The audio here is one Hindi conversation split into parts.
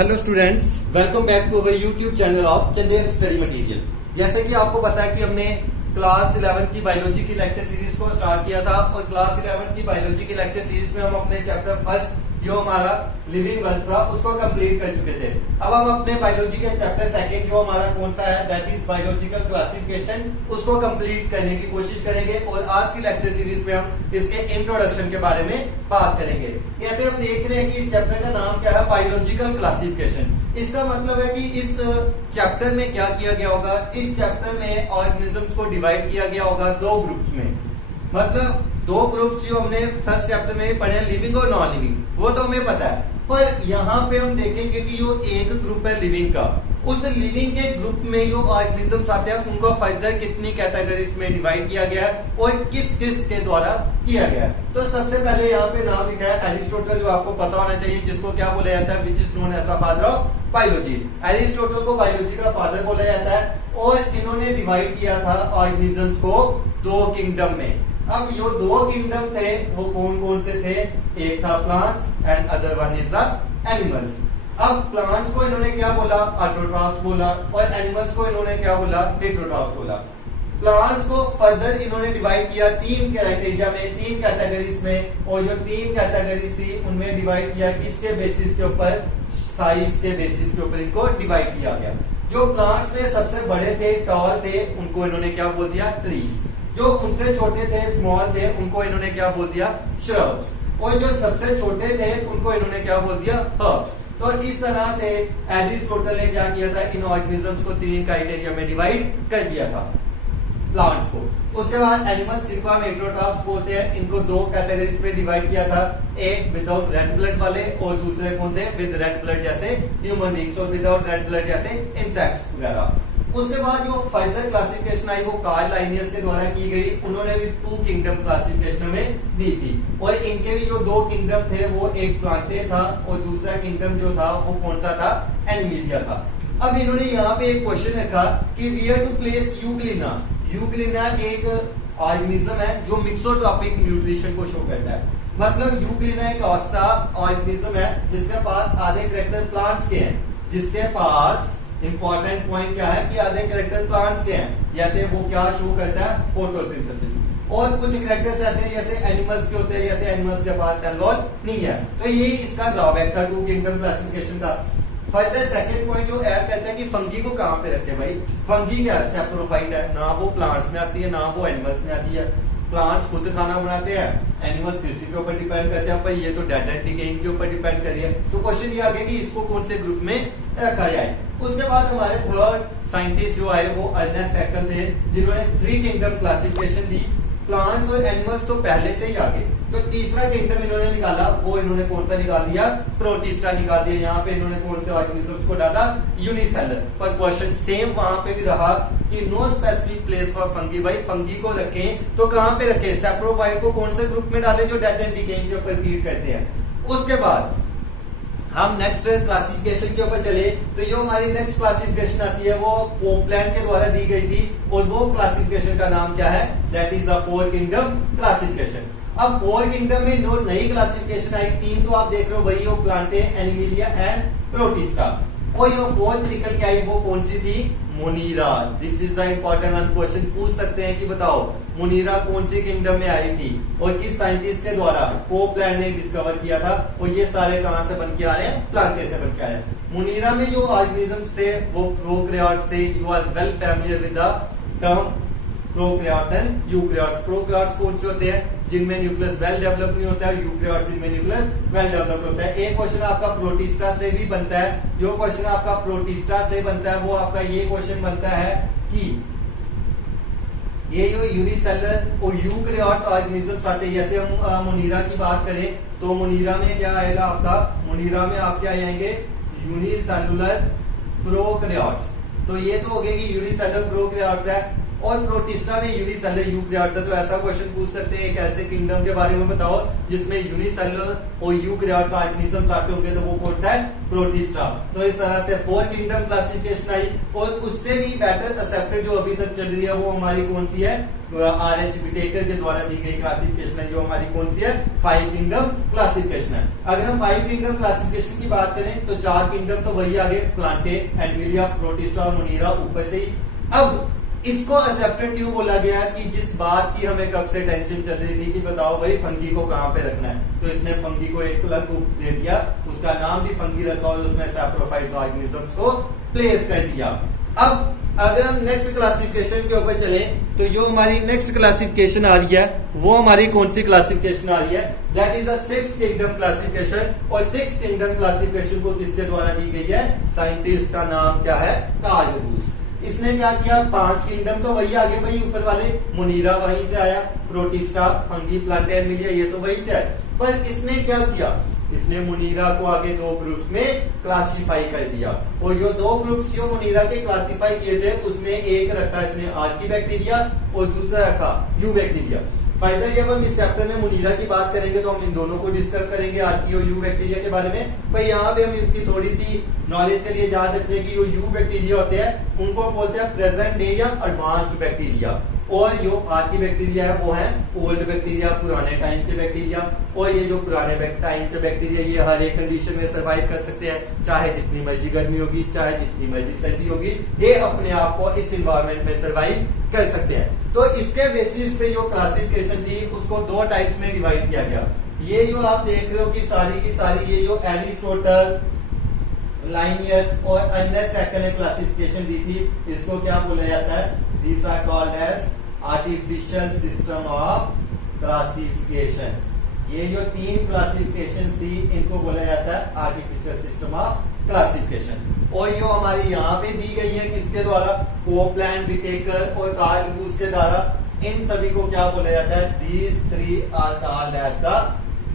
Hello students, welcome back to our YouTube channel of Chandel study material. जैसे कि आपको पता है कि हमने क्लास 11 की बायोलॉजी की लेक्चर सीरीज को स्टार्ट किया था और क्लास 11 की बायोलॉजी की लेक्चर सीरीज में हम अपने चैप्टर फर्स्ट जो हमारा लिविंग वर्क था उसको कंप्लीट कर चुके थे। अब हम अपने बायोलॉजी के चैप्टर सेकंड जो हमारा कौन सा है, दैट इज बायोलॉजिकल क्लासिफिकेशन, उसको कंप्लीट करने की कोशिश करेंगे और आज की लेक्चर सीरीज में हम इसके इंट्रोडक्शन के बारे में बात करेंगे। ऐसे हम देख रहे हैं कि इस चैप्टर का नाम क्या है, बायोलॉजिकल क्लासिफिकेशन। इसका मतलब है कि इस चैप्टर में क्या किया गया होगा, इस चैप्टर में ऑर्गेनिजम्स को डिवाइड किया गया होगा दो ग्रुप्स में। मतलब दो ग्रुप्स जो हमने फर्स्ट चैप्टर में पढ़े, लिविंग और नॉन लिविंग, वो तो हमें पता है। पर यहाँ पे हम देखेंगे कि जो एक ग्रुप है लिविंग का, उस लिविंग के ग्रुप में जो ऑर्गेनिजम्स आते हैं उनको फर्दर कितनी कैटेगरीज में डिवाइड किया गया है और किस किस के द्वारा किया गया है। तो सबसे पहले यहाँ पे नाम लिखा है एरिस्टोटल, जो आपको पता होना चाहिए, जिसको क्या बोला जाता है, which is known as the father of biology. Aristotle को बायोलॉजी का फादर बोला जाता है और इन्होंने डिवाइड किया था ऑर्गेनिजम्स को दो किंगडम में। अब जो दो किंगडम थे वो कौन कौन से थे, एक था plants and other one is the animals. अब प्लांट्स को इन्होंने क्या बोला, ऑटोट्रॉफ्स बोला, और एनिमल्स को इन्होंने क्या बोला, हेटेरोट्रॉफ्स बोला। प्लांट्स को फर्दर इन्होंने डिवाइड किया तीन क्राइटेरिया में, तीन कैटेगरीज में, और जो तीन कैटेगरीज थी उनमें डिवाइड किया किसके बेसिस के ऊपर, साइज के बेसिस के ऊपर इनको डिवाइड किया गया। जो प्लांट्स में सबसे बड़े थे, टॉल थे, उनको इन्होंने क्या बोल दिया, ट्रीज। जो उनसे छोटे थे, स्मॉल थे, उनको इन्होंने क्या बोल दिया, श्रब्स। और जो सबसे छोटे थे उनको इन्होंने क्या बोल दिया, हर्ब्स। तो इस तरह से एरिस्टोटल ने क्या किया था, इन ऑर्गेनिजम्स को तीन क्राइटेरिया में डिवाइड कर दिया था प्लांट्स को। उसके बाद एनिमल्स, जिनको हम हेटेरोट्रॉफ्स बोलते हैं, इनको दो कैटेगरीज में डिवाइड किया था, एक विदाउट रेड ब्लड वाले और दूसरे कौन थे, विद रेड ब्लड जैसे ह्यूमन बींग्स और विदाउट रेड ब्लड जैसे इंसेक्ट्स वगैरह। उसके बाद जो फर्दर क्लासिफिकेशन आई वो कार्ल लाइनियस के द्वारा की गई, उन्होंने भी टू किंगडम क्लासिफिकेशन में दी थी। और इनके भी जो दो किंगडम थे वो एक प्लांटे था और दूसरा किंगडम जो था वो कौन सा था, एनिमिलिया था। अब इन्होंने यहाँ पे एक क्वेश्चन रखा कि where to place Euglena. Euglena एक ऑर्गेनिज्म है जो मिक्सोट्रॉपिक न्यूट्रिशन को शो करता है। मतलब यूग्लिना एक ऐसा ऑर्गेनिज्म है जिसके पास आधे कैरेक्टर प्लांट्स के हैं, जिसके पास इंपॉर्टेंट पॉइंट क्या है कि आधे कैरेक्टर प्लांट्स के हैं। जैसे वो क्या शो करता है, फोटोसिंथेसिस। और कुछ कैरेक्टर्स ऐसे जैसे एनिमल्स के होते हैं, जैसे एनिमल्स के पास सेल वॉल नहीं है। तो ये इसका ड्रॉबैक था टू किंगडम क्लासिफिकेशन का। फर्दर सेकंड पॉइंट जो ऐड करता है कि फंगी को कहां पे रखे भाई, फंगी क्या है, सेप्रोफाइट है, ना वो प्लांट्स में आती है ना वो एनिमल्स में आती है। प्लांट्स खुद खाना बनाते हैं, एनिमल्स किसी के ऊपर डिपेंड करते हैं, पर ये तो डेड एंड डिकेइंग के ऊपर डिपेंड कर रही है। तो क्वेश्चन ये आ गया कि इसको कौन से ग्रुप में रखा जाए। उसके बाद हमारे थर्ड साइंटिस्ट जो आए वो अर्नेस्ट हैकेल थे, जिन्होंने थ्री किंगडम क्लासिफिकेशन दी। प्लांट्स और एनिमल्स तो पहले से ही आगे, तो तीसरा किंगडम इन्होंने निकाला, वो इन्होंने कौन सा निकाल दिया, प्रोटिस्टा निकाल दिया। यहाँ पे इन्होंने कौन से ऑर्गेनिजम्स को डाला, यूनिसेलर। पर क्वेश्चन सेम वहां पे भी रहा कि no specific place for fungi. भाई फंगी को रखें तो कहां पे रखें, सैप्रोफाइट को कौन से ग्रुप में डालें, जो डेड एंड डिकेइंग के ऊपर फीड करते हैं। उसके बाद हम नेक्स्ट क्लासिफिकेशन के ऊपर चले तो जो हमारी नेक्स्ट क्लासिफिकेशन आती है वो पोपलैंड के द्वारा दी गई थी, और वो क्लासिफिकेशन का नाम क्या है, that is the four kingdom classification. अब फोर किंगडम में दो नई क्लासिफिकेशन आई, तीन तो आप देख रहे हो वही हो, प्लांटे, एनिमिलिया एंड प्रोटिस्टा। और ये फोर्थ निकल के आई वो कौन सी थी, Monera. This is the important one, question पूछ सकते हैं कि बताओ मोनीरा कौन सी किंगडम में आई थी और किस साइंटिस्ट के द्वारा, पोपलैंड ने डिस्कवर किया था। और ये सारे कहां से बन के आ रहे हैं, प्लांटे से बन के आए हैं। मोनीरा में जो ऑर्गेनिजम्स थे वो प्रोकैरियोट्स थे। You are well familiar with the term prokaryotes and eukaryotes. Prokaryotes कौन से होते हैं, जिनमें न्यूक्लियस वेल डेवलप नहीं होता है, यूकैरियोट्स जिनमें न्यूक्लियस वेल डेवलप्ड होता है। एक क्वेश्चन आपका प्रोटिस्टा से भी बनता है। जो क्वेश्चन आपका प्रोटिस्टा से बनता है वो आपका ये क्वेश्चन बनता है कि ये जो यूनिसेलर और यूकैरियोट्स ऑर्गेनिजम्स आते हैं, जैसे हम मोनीरा की बात करें तो मोनीरा में क्या आएगा आपका, मोनीरा में आप क्या आएंगे, यूनिसेलुलर प्रोकैरियोट्स। तो ये तो हो गया कि यूनिसेलुलर प्रोकैरियोट्स है। और प्रोटिस्टा में यूनिसेलुलर यूकैरियोट्स है। तो ऐसा क्वेश्चन पूछ सकते हैं एक ऐसे किंगडम के बारे में बताओ जिसमें यूनिसेलुलर और यूकैरियोट्स ऑर्गेनिजम्स आते होंगे, तो वो कौन सा है? प्रोटिस्टा। तो इस तरह से 4 किंगडम क्लासिफिकेशन आई और उससे भी बेटर एक्सेप्टेड जो अभी तक चल रही है वो हमारी कौन सी है? आर.एच. विटेकर के द्वारा दी गई क्लासिफिकेशन है जो हमारी कौन सी है? 5 किंगडम क्लासिफिकेशन है। अगर हम 5 किंगडम क्लासिफिकेशन की बात करें तो 4 किंगडम तो वही आगे, प्लांटे, एनविलिया, प्रोटिस्टा और मोनीरा ऊपर से ही। अब इसको एक्सेप्टेड क्यों बोला गया कि जिस बात की हमें कब से टेंशन चल रही थी कि बताओ भाई फंगी को कहां पे रखना है, तो इसने फंगी को एक अलग रूप दे दिया, उसका नाम भी फंगी रखा और उसमें सैप्रोफाइट्स ऑर्गेनिजम्स को प्लेस कर दिया। अब अगर हम नेक्स्ट क्लासिफिकेशन के ऊपर चलें तो जो हमारी नेक्स्ट क्लासिफिकेशन आ रही है वो हमारी कौन सी क्लासिफिकेशन आ रही है? That is a 6 kingdom classification. और 6 किंगडम क्लासिफिकेशन को किसके द्वारा दी गई है? साइंटिस्ट का नाम क्या है? कार्ल रूस। इसने क्या किया? 5 किंगडम तो वही आगे भाई ऊपर वाले, मोनीरा वहीं से आया, प्रोटिस्टा, फंगी, प्लांटे, एनविलिया ये तो वहीं से आया, पर इसने क्या किया? इसने मोनीरा को आगे 2 ग्रुप्स में क्लासिफाई कर दिया और जो 2 ग्रुप्स जो मोनीरा के क्लासिफाई किए थे उसमें एक रखा इसने आर्की बैक्टीरिया और दूसरा रखा यू बैक्टीरिया। फायदा जब हम इस चैप्टर में मोनीरा की बात करेंगे तो हम इन दोनों को डिस्कस करेंगे, आर्की और यू बैक्टीरिया के बारे में। पर यहाँ पे हम इनकी थोड़ी सी नॉलेज के लिए याद रखते हैं कि जो यू बैक्टीरिया होते हैं उनको बोलते हैं प्रेजेंट डे या एडवांस्ड बैक्टीरिया, और जो आर्की बैक्टीरिया है वो है ओल्ड बैक्टीरिया, पुराने टाइम के बैक्टीरिया। और ये जो पुराने टाइम के बैक्टीरिया ये हर एक कंडीशन में सर्वाइव कर सकते हैं, चाहे जितनी मर्जी गर्मी होगी, चाहे जितनी मर्जी सर्दी होगी, ये अपने आप को इस इन्वायरमेंट में सर्वाइव कर सकते हैं। तो इसके बेसिस पे जो क्लासिफिकेशन थी उसको 2 टाइप्स में डिवाइड किया गया। ये जो आप देख रहे हो कि सारी की सारी ये जो एरिस्टोटल, लाइनियस और अर्नेस्ट हैकेल ने क्लासिफिकेशन दी थी, इसको क्या बोला जाता है? These are called as artificial system of classification। ये जो 3 क्लासिफिकेशन थी इनको बोला जाता है आर्टिफिशियल सिस्टम ऑफ क्लासिफिकेशन। और जो हमारी यहाँ पे दी गई है किसके द्वारा? कोपलैंड, विटेकर और कार्ल रूस के द्वारा। इन सभी को क्या बोला जाता है? These 3 are called as the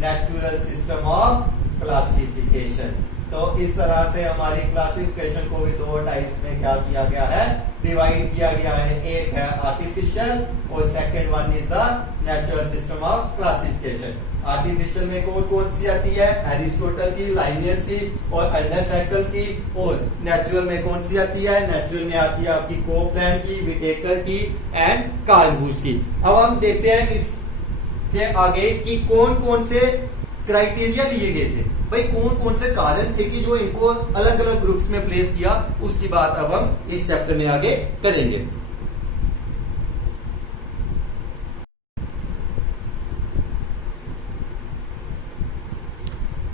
natural system of classification। तो इस तरह से हमारी क्लासिफिकेशन को भी 2 टाइप में क्या किया गया है? डिवाइड किया गया है। एक है आर्टिफिशियल और second one is the natural system of classification. Artificial में कौन कौन सी आती है? एरिस्टोटल की, लाइनियस की और अर्नेस्ट हैकेल की। और नेचुरल में कौन सी आती है? नेचुरल में आती है आपकी कोपलैंड की, विटेकर की एंड कार्ल रूस की। अब हम देखते हैं इसके आगे कि कौन कौन से क्राइटेरिया लिए गए थे, भाई कौन कौन से कारण थे कि जो इनको अलग अलग ग्रुप्स में प्लेस किया, उसकी बात अब हम इस चैप्टर में आगे करेंगे।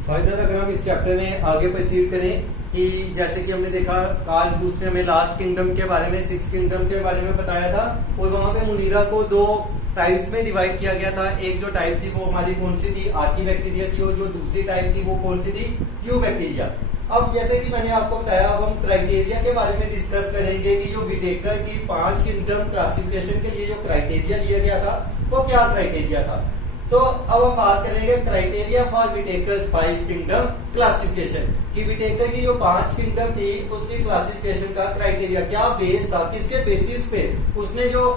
फर्दर अगर हम इस चैप्टर में आगे प्रोसीड करें कि जैसे कि हमने देखा कार्ल रूस ने हमें लास्ट किंगडम के बारे में, 6 किंगडम के बारे में बताया था और वहां पे मोनीरा को 2 टाइप्स में डिवाइड किया गया था। एक जो टाइप थी वो हमारी कौन सी थी? आर्की बैक्टीरिया थी और जो दूसरी टाइप थी वो कौन सी थी? You bacteria. अब जैसे कि मैंने आपको बताया अब हम क्राइटेरिया के बारे में डिस्कस करेंगे कि जो विटेकर की 5 किंगडम क्लासिफिकेशन के लिए जो क्राइटेरिया दिया गया था वो क्या क्राइटेरिया था। तो अब हम बात करेंगे criteria for Whittaker's 5 kingdom classification कि विटेकर की जो 5 किंगडम थी उसकी क्लासिफिकेशन का क्राइटेरिया क्या बेस था, किसके बेसिस पे उसने जो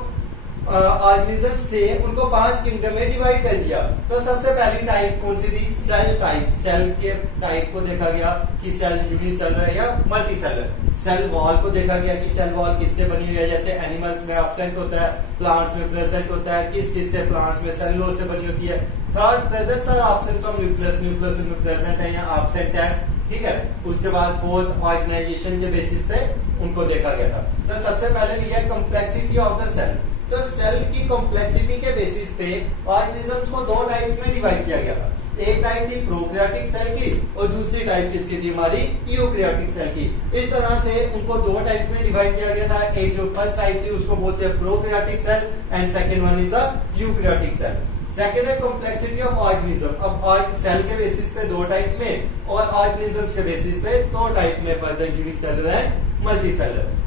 ऑर्गेनिजम्स थे उनको 5 किंगडम में डिवाइड कर दिया। तो सबसे पहली टाइप कौन सी थी? Cell type. सेल के टाइप को देखा गया कि सेल यूनिसेलुलर है या मल्टीसेलुलर। सेल वॉल को देखा गया कि सेल वॉल किससे बनी हुई है, जैसे एनिमल्स में एब्सेंट होता है, प्लांट्स में प्रेजेंट होता है, किस किस से? प्लांट्स में सेलुलोज से बनी होती है। थर्ड, प्रेजेंस और एब्सेंस ऑफ न्यूक्लियस। न्यूक्लियस में प्रेजेंट है या एब्सेंट है, ठीक है। उसके बाद फोर्थ, ऑर्गेनाइजेशन के बेसिस पे उनको देखा गया था। तो सबसे पहले लिया कॉम्प्लेक्सिटी ऑफ द सेल। तो सेल की कॉम्प्लेक्सिटी के बेसिस पे ऑर्गेनिजम्स को 2 टाइप में डिवाइड किया गया था। एक टाइप थी प्रोकैरियोटिक सेल की और दूसरी टाइप किसकी थी? हमारी यूकैरियोटिक सेल की। इस तरह से उनको 2 टाइप में डिवाइड किया गया था। एक जो फर्स्ट टाइप थी उसको बोलते हैं prokaryotic cell and second one is the eukaryotic cell. Second है कॉम्प्लेक्सिटी ऑफ ऑर्गेनिज्म। अब सेल के बेसिस पे 2 टाइप में और ऑर्गेनिजम्स के बेसिस पे 2 टाइप में, further unicellular and multicellular.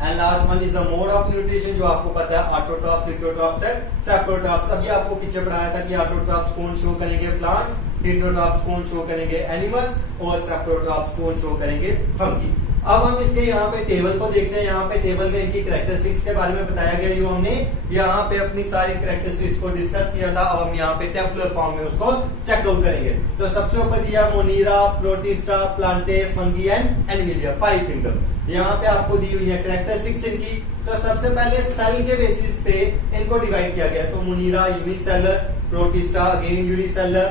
And last one is the mode of nutrition, जो आपको पता है ऑटोट्रॉप्स, हेटेरोट्रॉप्स एंड सेप्रोट्रॉप्स। अभी आपको पीछे पढ़ाया था कि ऑटोट्रॉप्स कौन शो करेंगे? प्लांट्स। हेटेरोट्रॉप्स कौन शो करेंगे? एनिमल्स। और सेप्रोट्रॉप्स कौन शो करेंगे? फंगी। अब हम इसके यहाँ पे टेबल को देखते हैं। यहाँ पे टेबल में इनकी कैरेक्टरिस्टिक्स के बारे में बताया गया, जो हमने यहाँ पे अपनी सारी कैरेक्टरिस्टिक्स को डिस्कस किया था। अब हम यहाँ पे टेबुलर फॉर्म में उसको चेकआउट करेंगे। तो सबसे ऊपर दिया Monera, Protista, Plantae, Fungi and Animalia, 5 kingdom. यहाँ पे आपको दी हुई है कैरेक्टरिस्टिक्स इनकी। तो सबसे पहले सेल के बेसिस पे इनको डिवाइड किया गया। तो Monera unicellular, Protista again unicellular,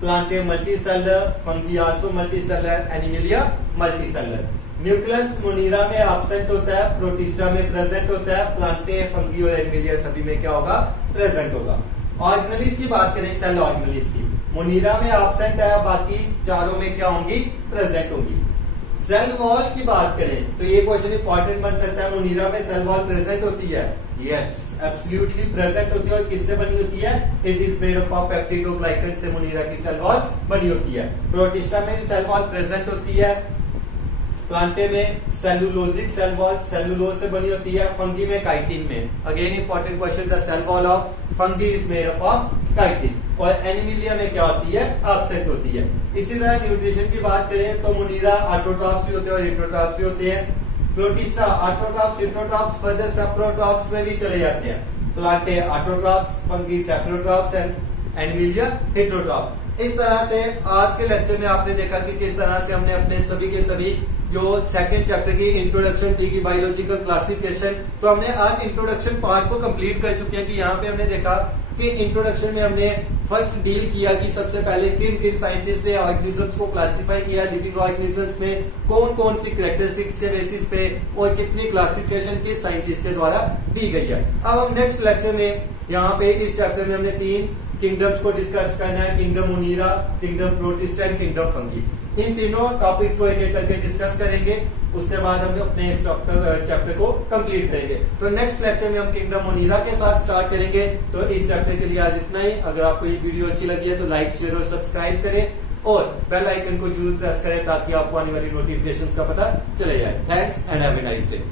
Plantae multicellular, Fungi also multicellular, Animalia multicellular. Nucleus Monera में एब्सेंट होता है, प्रोटिस्टा में प्रेजेंट होता है, प्लांटे, फंगी और एनिमिलिया सभी में क्या होगा, प्रेजेंट होगा। ऑर्गेनेलिस की बात करें, सेल ऑर्गेनेलिस की, मोनीरा में एब्सेंट है, बाकी चारों में क्या होंगी, प्रेजेंट होंगी। सेल वॉल की बात करें तो ये क्वेश्चन इंपॉर्टेंट बन सकता है, मोनीरा में सेल वॉल प्रेजेंट होती है? यस, एब्सोल्युटली प्रेजेंट होती है। और किससे बनी होती है? It is made up of peptidoglycan से मोनीरा की सेल वॉल बनी होती है। प्रोटिस्टा में भी सेल वॉल प्रेजेंट होती है। प्लांटे में सेलुलोजिक सेल वॉल सेलुलोज से बनी होती है। फंगी में काइटिन में। Again important question, the cell wall of fungi is made up of chitin. और एनिमिलिया में क्या होती है, एब्सेंट होती है। इसी तरह न्यूट्रिशन की बात करें तो मोनीरा ऑटोट्रॉफ्स भी होते हैं और हेटेरोट्रॉफ्स भी होते हैं। Protista autotrophs, heterotrophs, further saprotrophs में भी चले जाते हैं। Plantae autotrophs, Fungi saprotrophs and Animalia heterotrophs. इस तरह से आज के लेक्चर में आपने देखा कि किस तरह से हमने अपने सभी के सभी जो सेकंड चैप्टर की इंट्रोडक्शन थी कि बायोलॉजिकल क्लासिफिकेशन, तो हमने आज इंट्रोडक्शन पार्ट को कंप्लीट कर चुके हैं। कि यहाँ पे हमने देखा कि इंट्रोडक्शन में हमने फर्स्ट डील किया कि सबसे पहले किन किन साइंटिस्ट ने ऑर्गेनिजम्स को क्लासिफाई किया, लिविंग ऑर्गेनिजम्स में कौन कौन सी कैरेक्टरिस्टिक्स के बेसिस पे और कितनी क्लासिफिकेशन किस साइंटिस्ट के द्वारा दी गई है। अब हम नेक्स्ट लेक्चर में यहाँ पे इस चैप्टर में हमने 3 किंगडम्स को डिस्कस करना है, kingdom Monera, kingdom Protista and kingdom Fungi. इन तीनों टॉपिक्स को एक एक करके डिस्कस करेंगे। उसके बाद हम अपने इस चैप्टर को कंप्लीट करेंगे। तो नेक्स्ट लेक्चर में हम किंगडम मोनीरा के साथ स्टार्ट करेंगे। तो इस चैप्टर के लिए आज इतना ही। अगर आपको ये वीडियो अच्छी लगी है तो लाइक, शेयर और सब्सक्राइब करें और बेल आइकन को जरूर प्रेस करें ताकि आपको आने वाली नोटिफिकेशंस का पता चले जाए। Thanks and have a nice day.